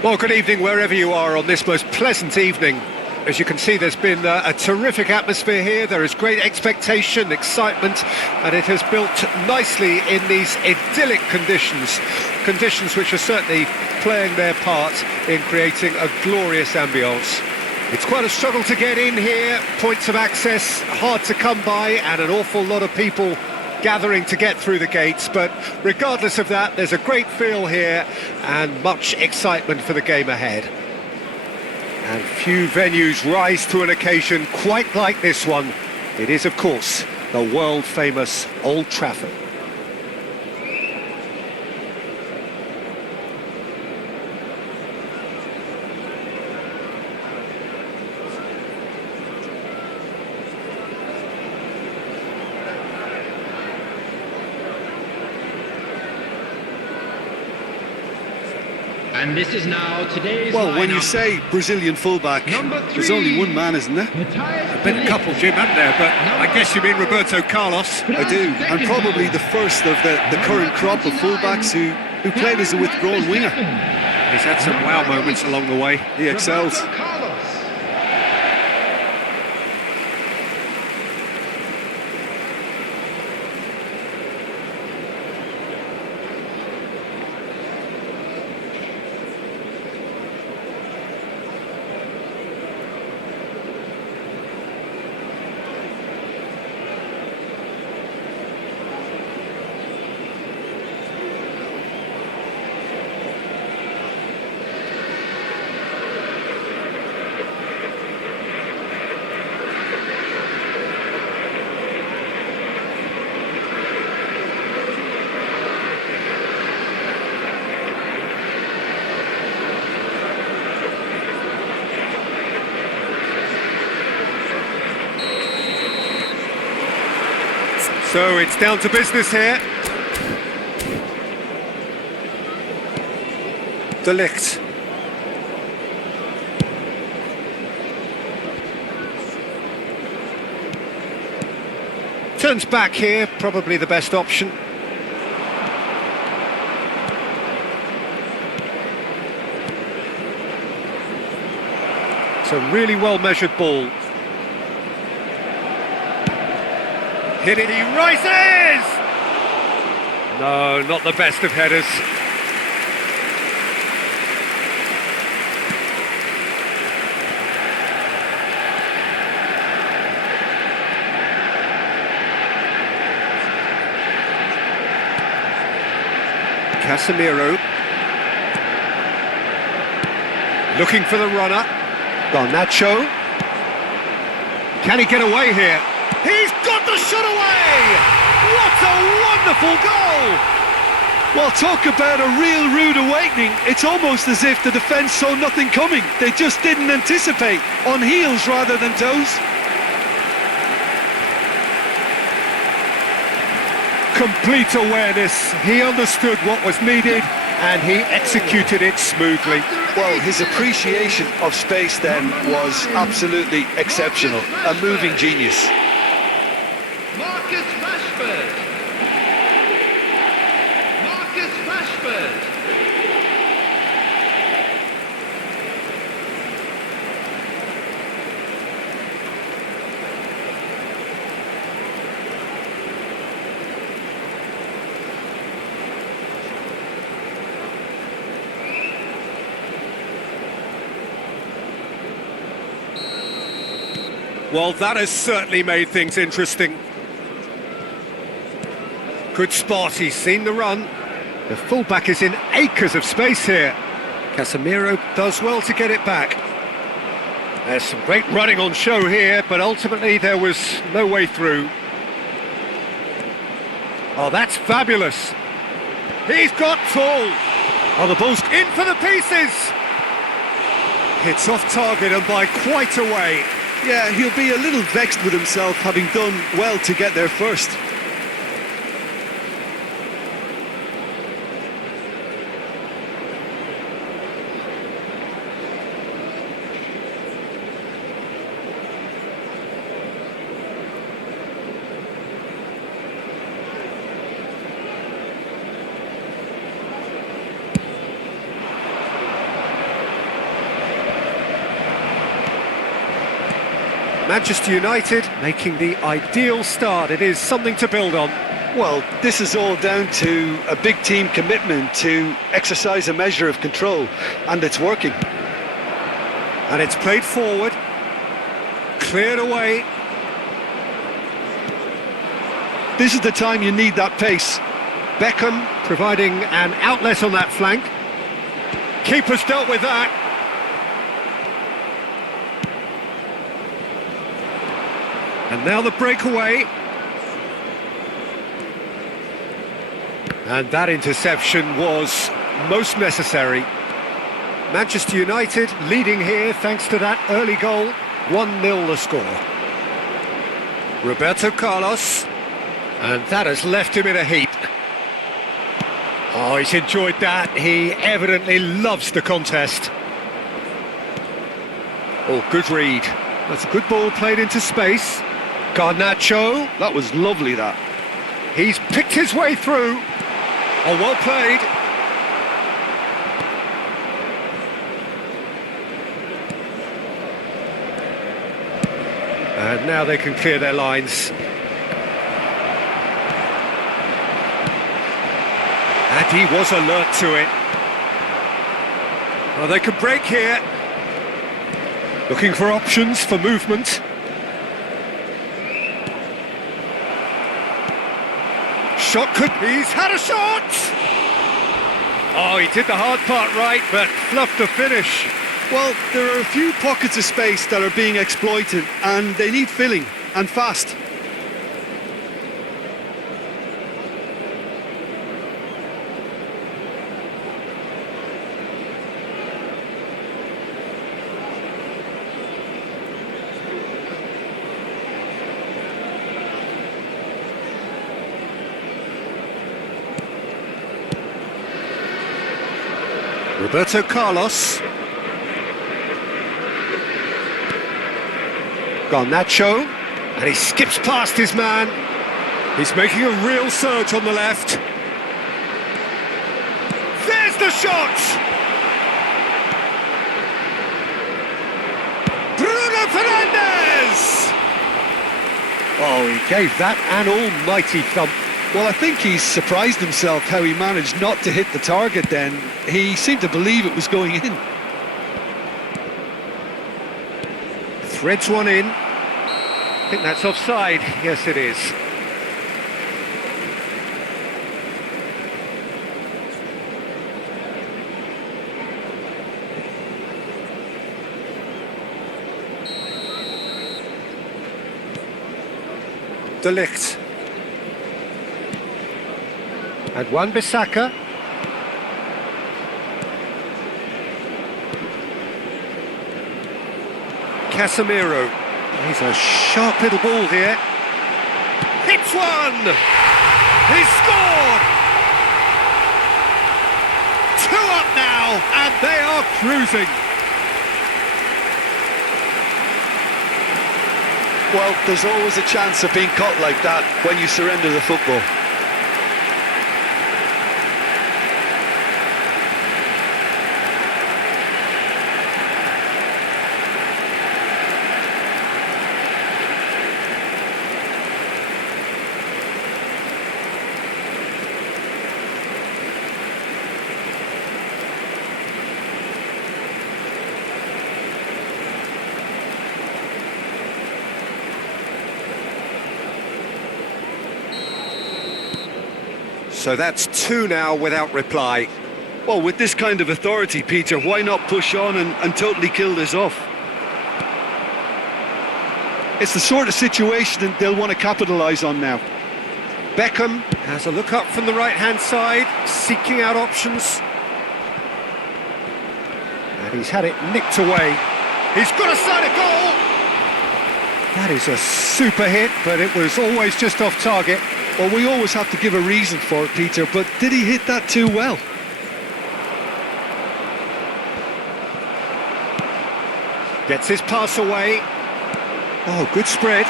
Well, good evening wherever you are on this most pleasant evening. As you can see, there's been a terrific atmosphere here. There is great expectation, excitement, and it has built nicely in these idyllic conditions. Conditions which are certainly playing their part in creating a glorious ambience. It's quite a struggle to get in here, points of access hard to come by, and an awful lot of people gathering to get through the gates, but regardless of that, there's a great feel here and much excitement for the game ahead. And few venues rise to an occasion quite like this one. It is, of course, the world-famous Old Trafford. And this is now today's Well, when lineup. you say Brazilian fullback, there's only one man, isn't there? There's been a couple, Jim, haven't there? But I guess you mean Roberto Carlos. I do, and probably the first of the current crop of fullbacks who played as a withdrawn winger. He's had some wow moments along the way. He excels. So it's down to business here. De Ligt. Turns back here, probably the best option. It's a really well-measured ball. Hit it, he rises! No, not the best of headers. Casemiro. Looking for the runner. Garnacho. Can he get away here? He's got the shot away! What a wonderful goal! Well, talk about a real rude awakening. It's almost as if the defence saw nothing coming. They just didn't anticipate, on heels rather than toes. Complete awareness. He understood what was needed and he executed it smoothly. Well, his appreciation of space then was absolutely exceptional. A moving genius. Marcus Rashford. Marcus Rashford. Well, that has certainly made things interesting. Good spot, he's seen the run. The fullback is in acres of space here. Casemiro does well to get it back. There's some great running on show here, but ultimately there was no way through. Oh, that's fabulous. He's got tall. Oh, the ball's in for the pieces. Hits off target and by quite a way. Yeah, he'll be a little vexed with himself, having done well to get there first. Manchester United making the ideal start. It is something to build on. Well, this is all down to a big team commitment to exercise a measure of control, and it's working. And it's played forward, cleared away. This is the time you need that pace. Beckham providing an outlet on that flank. Keeper's dealt with that. And now the breakaway. And that interception was most necessary. Manchester United leading here thanks to that early goal. 1-0 the score. Roberto Carlos. And that has left him in a heap. Oh, he's enjoyed that. He evidently loves the contest. Oh, good read. That's a good ball played into space. Garnacho. That was lovely, that. He's picked his way through. Oh, well played. And now they can clear their lines. And he was alert to it. Well, they could break here. Looking for options for movement. Shot could... He's had a shot! Oh, he did the hard part right, but fluffed the finish. Well, there are a few pockets of space that are being exploited, and they need filling, and fast. Roberto Carlos. Garnacho. And he skips past his man. He's making a real surge on the left. There's the shot! Bruno Fernandes! Oh, he gave that an almighty thump. Well, I think he's surprised himself how he managed not to hit the target then. He seemed to believe it was going in. Threads one in. I think that's offside. Yes, it is. De Ligt. And Wan-Bissaka. Casemiro. He's a sharp little ball here. Hits one! He's scored! 2 up now, and they are cruising. Well, there's always a chance of being caught like that when you surrender the football. So that's 2 now without reply. Well, with this kind of authority, Peter, why not push on and totally kill this off? It's the sort of situation that they'll want to capitalise on now. Beckham has a look up from the right-hand side, seeking out options. And he's had it nicked away. He's got a side of goal! That is a super hit, but it was always just off target. Well, we always have to give a reason for it, Peter, but did he hit that too well? Gets his pass away. Oh, good spread.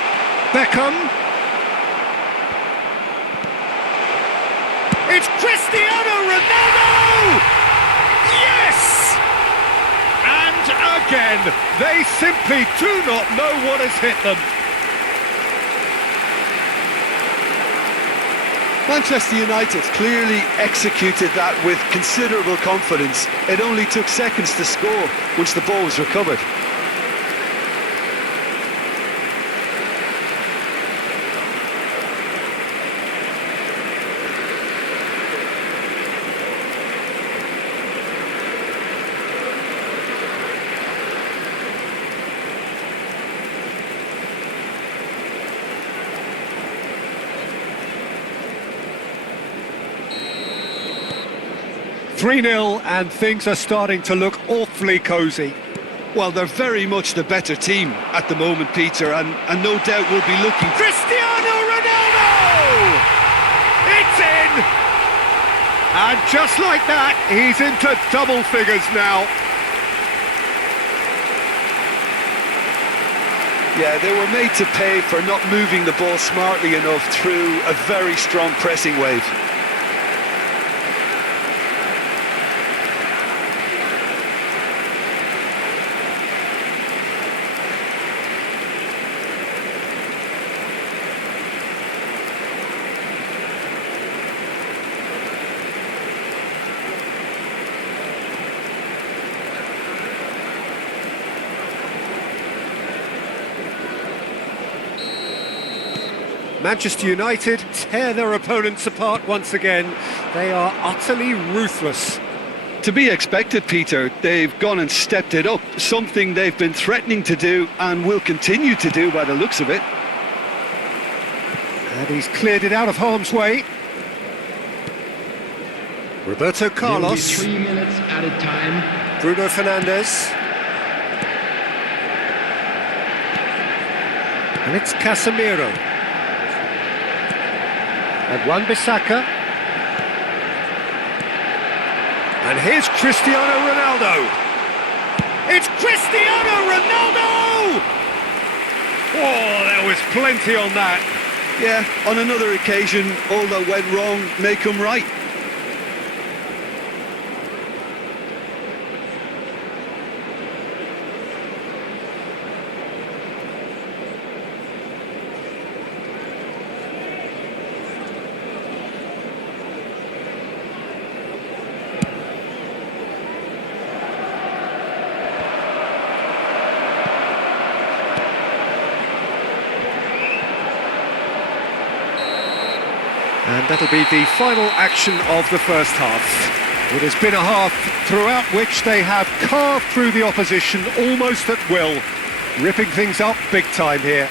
Beckham. It's Cristiano Ronaldo! Yes! And And again, they simply do not know what has hit them. Manchester United clearly executed that with considerable confidence. It only took seconds to score once the ball was recovered. "3-0 and things are starting to look awfully cosy. Well, they're very much the better team at the moment, Peter, and no doubt will be looking... Cristiano Ronaldo! It's in! And just like that, he's into double figures now. Yeah, they were made to pay for not moving the ball smartly enough through a very strong pressing wave. Manchester United tear their opponents apart once again. They are utterly ruthless. To be expected, Peter. They've gone and stepped it up, something they've been threatening to do and will continue to do by the looks of it. And he's cleared it out of harm's way. Roberto Carlos. 3 minutes added time. Bruno Fernandes. And it's Casemiro. And Wan-Bissaka. And here's Cristiano Ronaldo. It's Cristiano Ronaldo! Oh, there was plenty on that. Yeah, on another occasion, all that went wrong may come right. And that'll be the final action of the first half. It has been a half throughout which they have carved through the opposition almost at will, ripping things up big time here.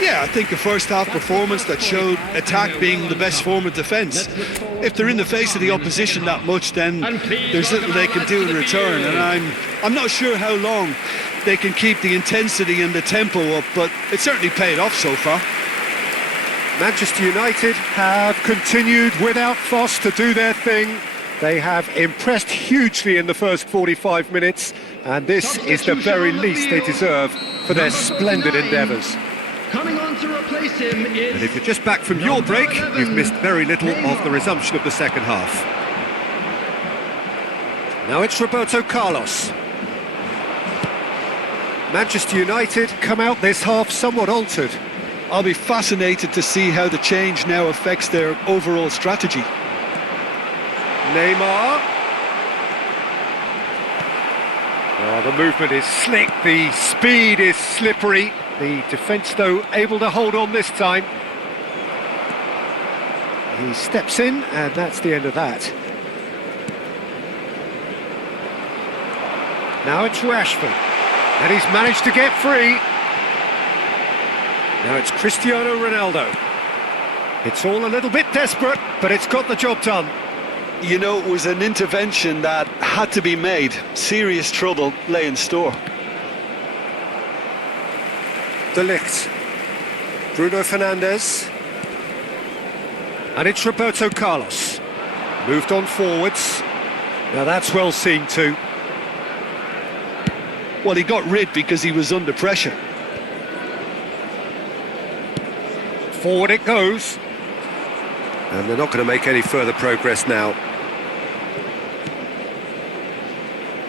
Yeah, I think a first-half performance that showed attack being the best form of defence. If they're in the face of the opposition that much, then there's little they can do in return, and I'm not sure how long they can keep the intensity and the tempo up, but it certainly paid off so far. Manchester United have continued without fuss to do their thing. They have impressed hugely in the first 45 minutes, and this is the very least they deserve for their splendid endeavours. Coming on to replace him is... And if you're just back from your break, you've missed very little of the resumption of the second half. Now it's Roberto Carlos. Manchester United come out this half somewhat altered. I'll be fascinated to see how the change now affects their overall strategy. Neymar. Oh, the movement is slick, the speed is slippery. The defence, though, able to hold on this time. He steps in, and that's the end of that. Now it's Rashford, and he's managed to get free. Now it's Cristiano Ronaldo. It's all a little bit desperate, but it's got the job done. You know, it was an intervention that had to be made. Serious trouble lay in store. De Ligt. Bruno Fernandes. And it's Roberto Carlos. Moved on forwards. Now that's well seen too. Well, he got rid because he was under pressure. Forward it goes. And they're not going to make any further progress now.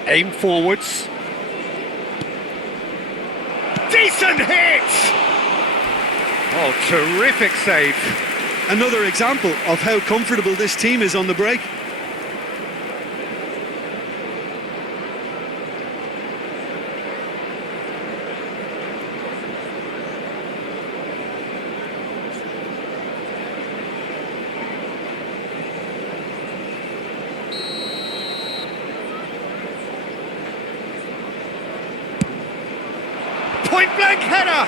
Aim forwards. Decent hit! Oh, terrific save. Another example of how comfortable this team is on the break. Point-blank header!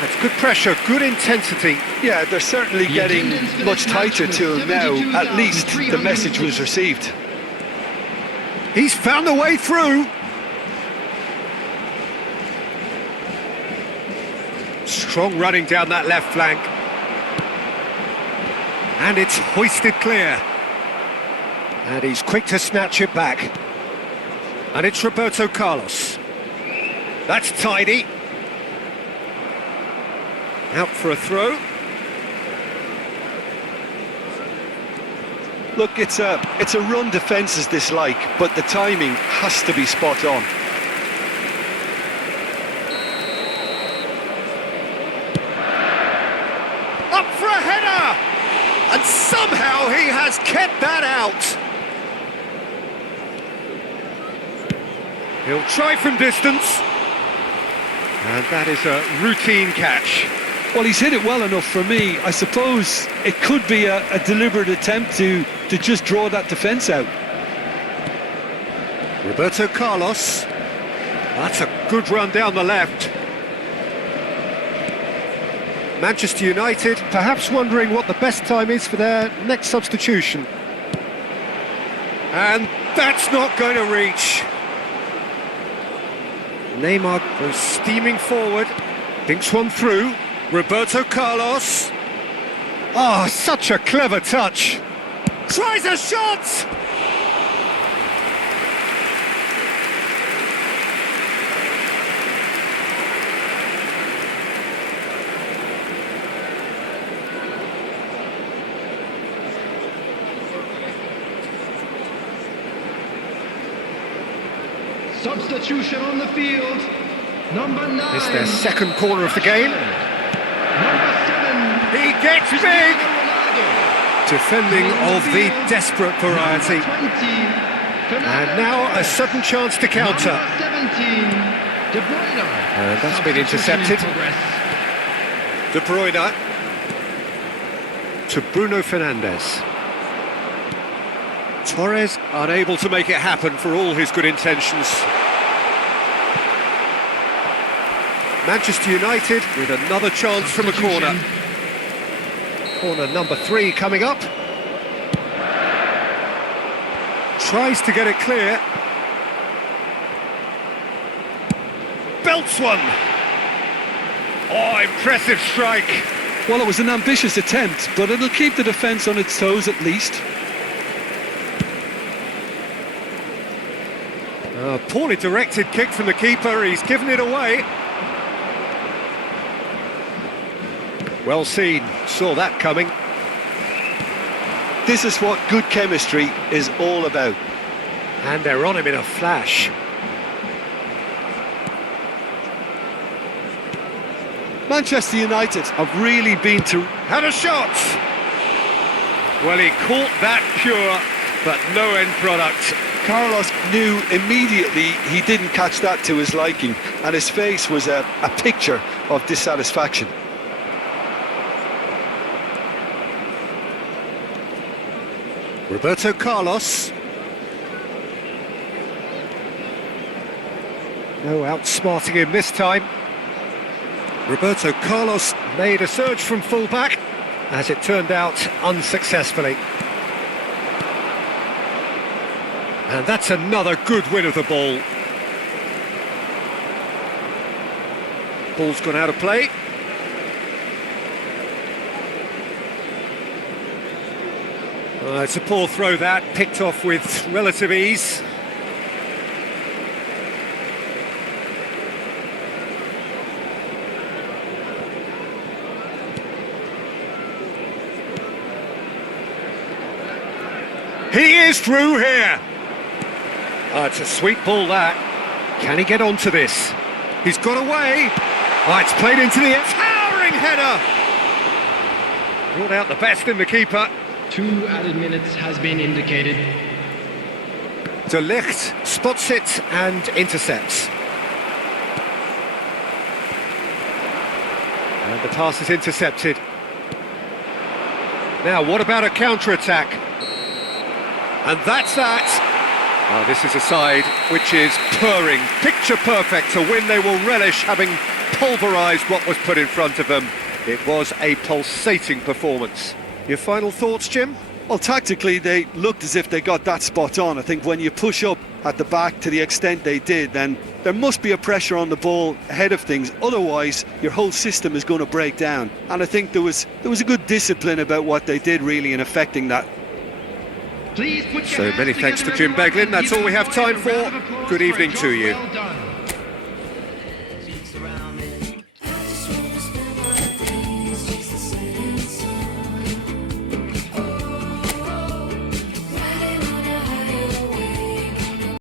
That's good pressure, good intensity. Yeah, they're certainly getting much tighter to him now. At least the message was received. He's found a way through. Strong running down that left flank. And it's hoisted clear. And he's quick to snatch it back. And it's Roberto Carlos. That's tidy. Out for a throw. Look, it's a run defence is dislike, but the timing has to be spot on. Up for a header! And somehow he has kept that out. He'll try from distance. And that is a routine catch. Well, he's hit it well enough for me. I suppose it could be a deliberate attempt to just draw that defence out. Roberto Carlos. That's a good run down the left. Manchester United perhaps wondering what the best time is for their next substitution. And that's not going to reach. Neymar goes steaming forward, thinks one through. Roberto Carlos. Oh, such a clever touch. Tries a shot! Substitution on the field. Number 9. It's their second corner of the game. Number 7. He gets big! Defending of the desperate variety. 20. And now a sudden chance to counter. Number 17. De Bruyne. And that's been intercepted. De Bruyne to Bruno Fernandes. Torres unable to make it happen for all his good intentions. Manchester United with another chance from a corner. Corner number 3 coming up. Tries to get it clear. Belts one. Oh, impressive strike. Well, it was an ambitious attempt, but it'll keep the defence on its toes at least. A poorly directed kick from the keeper. He's given it away. Well seen, saw that coming. This is what good chemistry is all about. And they're on him in a flash. Manchester United have really been to... Had a shot! Well, he caught that pure, but no end product. Carlos knew immediately he didn't catch that to his liking, and his face was a picture of dissatisfaction. Roberto Carlos. No outsmarting him this time. Roberto Carlos made a surge from full-back, as it turned out unsuccessfully. And that's another good win of the ball. Ball's gone out of play. It's a poor throw that, picked off with relative ease. He is through here. Oh, it's a sweet ball, that. Can he get onto this? He's got away. Oh, it's played into the towering header. Brought out the best in the keeper. 2 added minutes has been indicated. De Ligt spots it and intercepts. And the pass is intercepted. Now, what about a counter-attack? And that's that. Oh, this is a side which is purring, picture perfect, a win they will relish, having pulverised what was put in front of them. It was a pulsating performance. Your final thoughts, Jim? Well, tactically, they looked as if they got that spot on. I think when you push up at the back to the extent they did, then there must be a pressure on the ball ahead of things. Otherwise, your whole system is going to break down. And I think there was a good discipline about what they did, really, in affecting that. Please put your So hands many thanks to together, Jim everyone, Beglin. That's and all we have give the time boy a round of for. applause Good for a evening job to you. well done.